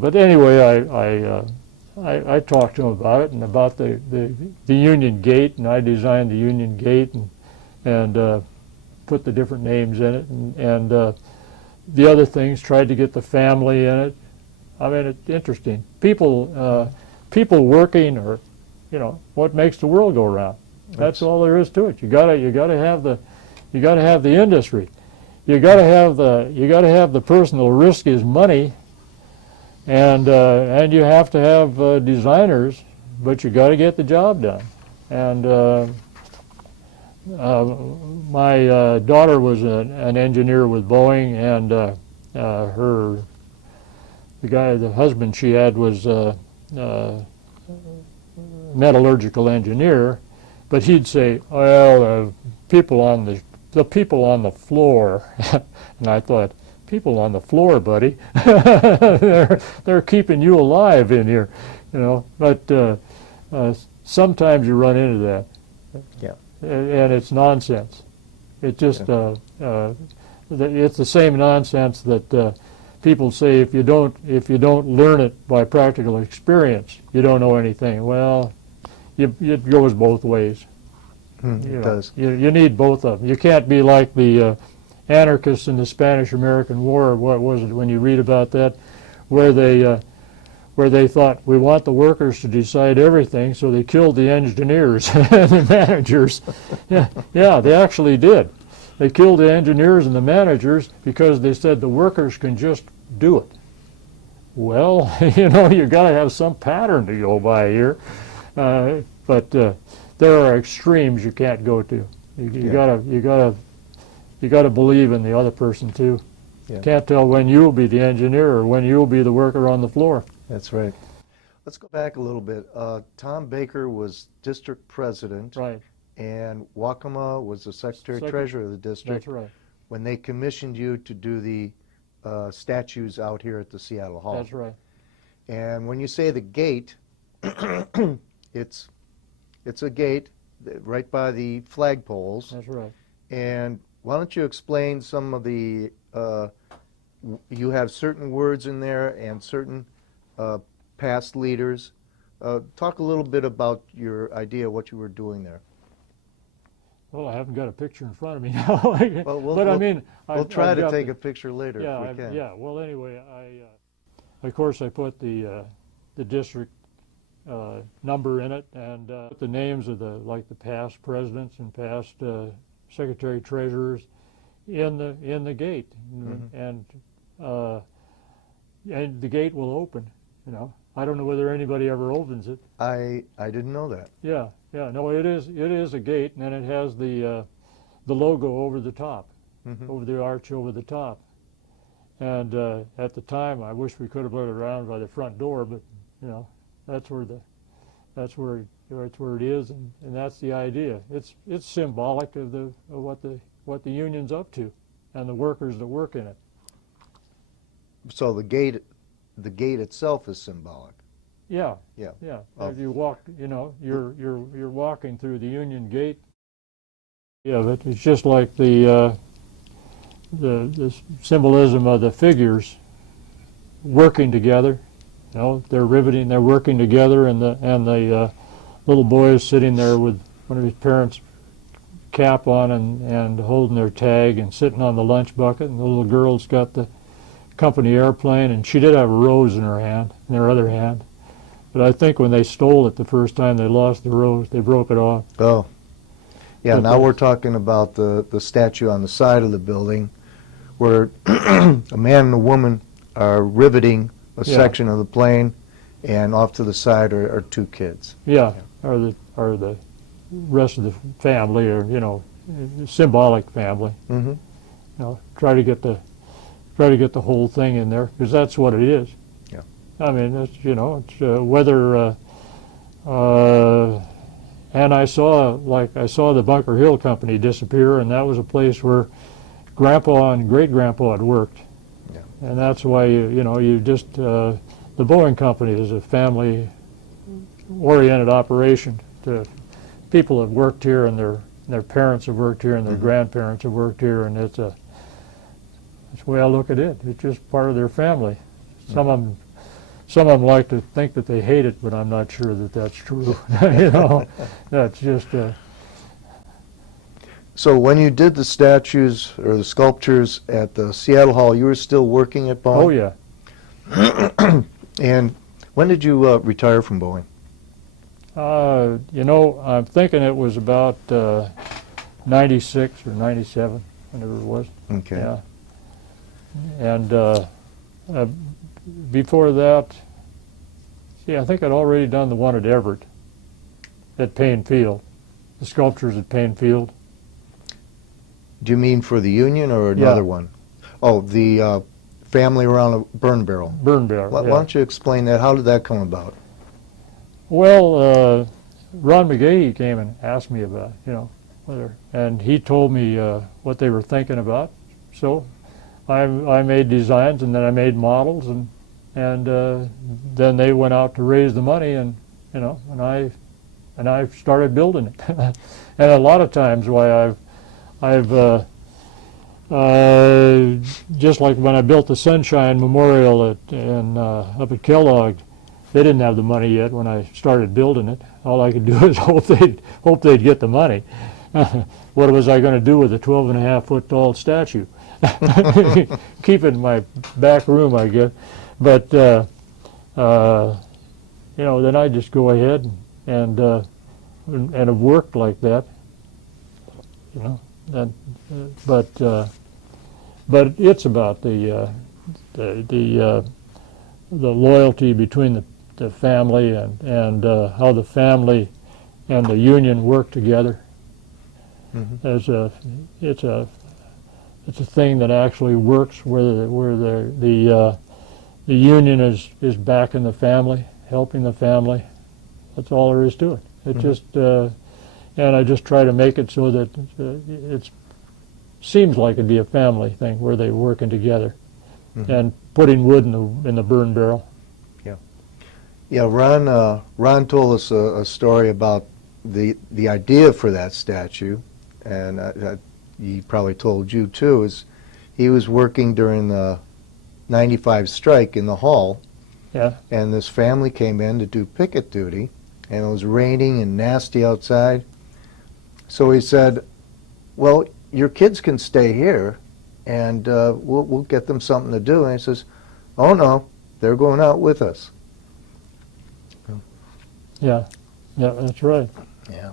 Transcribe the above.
But anyway, I talked to him about it and about the Union Gate, and I designed the Union Gate and put the different names in it, and the other things, tried to get the family in it. I mean, it's interesting. People working, or what makes the world go round. That's all there is to it. You gotta have the industry. You gotta have the person who'll risk his money, and you have to have designers, but you got to get the job done. And my daughter was an engineer with Boeing, and the husband she had was metallurgical engineer, but he'd say, well, the people on the floor. And I thought, people on the floor, buddy. they're keeping you alive in here, but sometimes you run into that. Yeah. And it's nonsense. It just it's the same nonsense that people say, if you don't learn it by practical experience, you don't know anything. Well, it goes both ways. It does. You need both of them. You can't be like the anarchists in the Spanish-American War. What was it when you read about that, where they thought, we want the workers to decide everything, so they killed the engineers and the managers. Yeah, they actually did. They killed the engineers and the managers because they said the workers can just do it. Well, you got to have some pattern to go by here, but there are extremes you can't go to. You gotta believe in the other person too. Yeah. Can't tell when you'll be the engineer or when you'll be the worker on the floor. That's right. Let's go back a little bit. Tom Baker was district president. Right. And Wakama was the secretary-treasurer of the district. That's right. When they commissioned you to do the statues out here at the Seattle Hall. That's right. And when you say the gate, it's a gate right by the flagpoles. That's right. And why don't you explain some of the, you have certain words in there and certain past leaders. Talk a little bit about your idea of what you were doing there. Well, I haven't got a picture in front of me now. Well, we'll try to take a picture later if we can. Yeah, well, anyway, of course, I put the district number in it, and the names of the past presidents and past secretary treasurers in the gate, and the gate will open. I don't know whether anybody ever opens it. I didn't know that. Yeah, no, it is a gate, and then it has the logo over the top, over the arch over the top. And at the time, I wish we could have let it around by the front door, but that's where it is, and that's the idea. It's symbolic of what the union's up to, and the workers that work in it. So the gate itself is symbolic. Yeah. Oh. As you walk, you're walking through the Union Gate. Yeah, but it's just like the symbolism of the figures working together. They're riveting. They're working together, and the little boy is sitting there with one of his parents' cap on and holding their tag and sitting on the lunch bucket, and the little girl's got the company airplane, and she did have a rose in her other hand. But I think when they stole it the first time, they lost the rose. They broke it off. Oh. Yeah, now we're talking about the statue on the side of the building where a man and a woman are riveting a section of the plane, and off to the side are two kids. Yeah, or the rest of the family, or symbolic family. Try to get the whole thing in there, because that's what it is. Yeah. I mean, it's whether and I saw the Bunker Hill Company disappear, and that was a place where Grandpa and great-grandpa had worked. Yeah. And that's why you just the Boeing Company is a family-oriented operation. People have worked here, and their parents have worked here, and their grandparents have worked here, and that's the way I look at it. It's just part of their family. Some of them some of them like to think that they hate it, but I'm not sure that that's true. You know, that's just. So when you did the statues or the sculptures at the Seattle Hall, you were still working at Boeing? Oh yeah. And when did you retire from Boeing? You know, I'm thinking it was about 96 or 97, whenever it was. Okay. Yeah. And before that, see, I think I'd already done the one at Everett, at Payne Field, the sculptures at Payne Field. Do you mean for the Union or another one? Oh, the family around a burn barrel. Burn barrel. Why don't you explain that? How did that come about? Well, Ron McGahee came and asked me about, you know, and he told me what they were thinking about. So I made designs, and then I made models, and then they went out to raise the money, and you know, and I started building it. And a lot of times, why I've just like when I built the Sunshine Memorial up at Kellogg, they didn't have the money yet when I started building it. All I could do is hope they'd get the money. What was I going to do with a 12.5-foot tall statue? Keep it in my back room, I guess. But you know, then I just go ahead and have worked like that. You know. But it's about the loyalty between the family and how the family and the union work together. Mm-hmm. It's a thing that actually works, where the union is backing the family, helping the family. That's all there is to it. It mm-hmm. just and I just try to make it so that it seems like it'd be a family thing where they're working together, mm-hmm. and putting wood in the burn barrel. Yeah, yeah. Ron told us a story about the idea for that statue, and he probably told you too. Is he was working during the '95 strike in the hall, yeah, and this family came in to do picket duty, and it was raining and nasty outside. So he said, well, your kids can stay here, and we'll get them something to do. And he says, oh, no, they're going out with us. Yeah, yeah, that's right. Yeah.